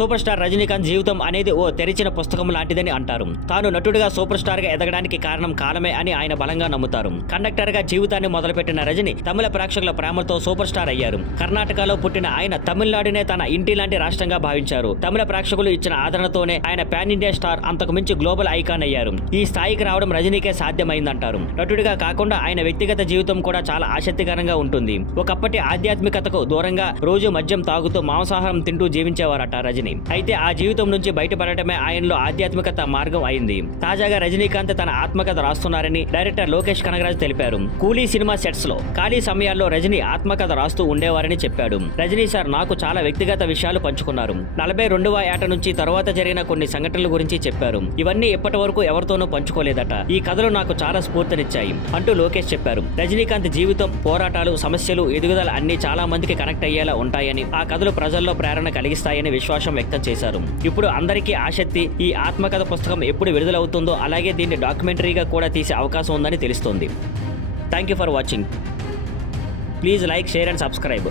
Super star Rajinikanth జీవితం అనేది ఓ తెరిచిన పుస్తకం లాంటిదని అంటారు. తాను నటుడిగా సూపర్ స్టార్ గా ఎదగడానికి కారణం కాలమే అని ఆయన బలంగా నమ్ముతారు. కండక్టర్ గా జీవితాన్ని మొదలుపెట్టిన రజని తమిళ ప్రేక్షకుల ప్రేమతో సూపర్ స్టార్ అయ్యారు. కర్ణాటకలో పుట్టిన ఆయన తమిళనాడునే తన ఇంటి లాంటి రాష్ట్రంగా భావించారు. తమిళ ప్రేక్షకులు ఇచ్చిన ఆదరణతోనే ఆయన పాన్ ఇండియా స్టార్, అంతకు మించి గ్లోబల్ ఐకాన్ అయ్యారు. ఈ స్థాయికి రావడం రజనీకే సాధ్యమైందంటారు. నటుడిగా కాకుండా ఆయన వ్యక్తిగత జీవితం కూడా చాలా ఆసక్తికరంగా ఉంటుంది. ఒకప్పటి ఆధ్యాత్మికతకు దూరంగా రోజు మద్యం తాగుతూ మాంసాహారం తింటూ జీవించేవారట రజని. అయితే ఆ జీవితం నుంచి బయటపడటమే ఆయనలో ఆధ్యాత్మికత మార్గం అయింది. తాజాగా రజనీకాంత్ తన ఆత్మకథ రాస్తున్నారని డైరెక్టర్ లోకేష్ కనగరాజ్ తెలిపారు. కూలీ సినిమా సెట్స్ లో ఖాళీ సమయాల్లో రజనీ ఆత్మకథ రాస్తూ ఉండేవారని చెప్పాడు. రజనీ సార్ నాకు చాలా వ్యక్తిగత విషయాలు పంచుకున్నారు. 42వ ఏట నుంచి తరువాత జరిగిన కొన్ని సంఘటనల గురించి చెప్పారు. ఇవన్నీ ఇప్పటి వరకు ఎవరితోనూ పంచుకోలేదట. ఈ కథలు నాకు చాలా స్ఫూర్తినిచ్చాయి అంటూ లోకేష్ చెప్పారు. రజనీకాంత్ జీవితం, పోరాటాలు, సమస్యలు, ఎదుగుదల అన్ని చాలా మందికి కనెక్ట్ అయ్యేలా ఉంటాయని, ఆ కథలు ప్రజల్లో ప్రేరణ కలిగిస్తాయని విశ్వాసం వ్యక్తం చేశారు. ఇప్పుడు అందరికీ ఆసక్తి ఈ ఆత్మకథ పుస్తకం ఎప్పుడు విడుదలవుతుందో, అలాగే దీన్ని డాక్యుమెంటరీగా కూడా తీసే అవకాశం ఉందని తెలుస్తోంది. Thank you for watching. Please like, share and subscribe.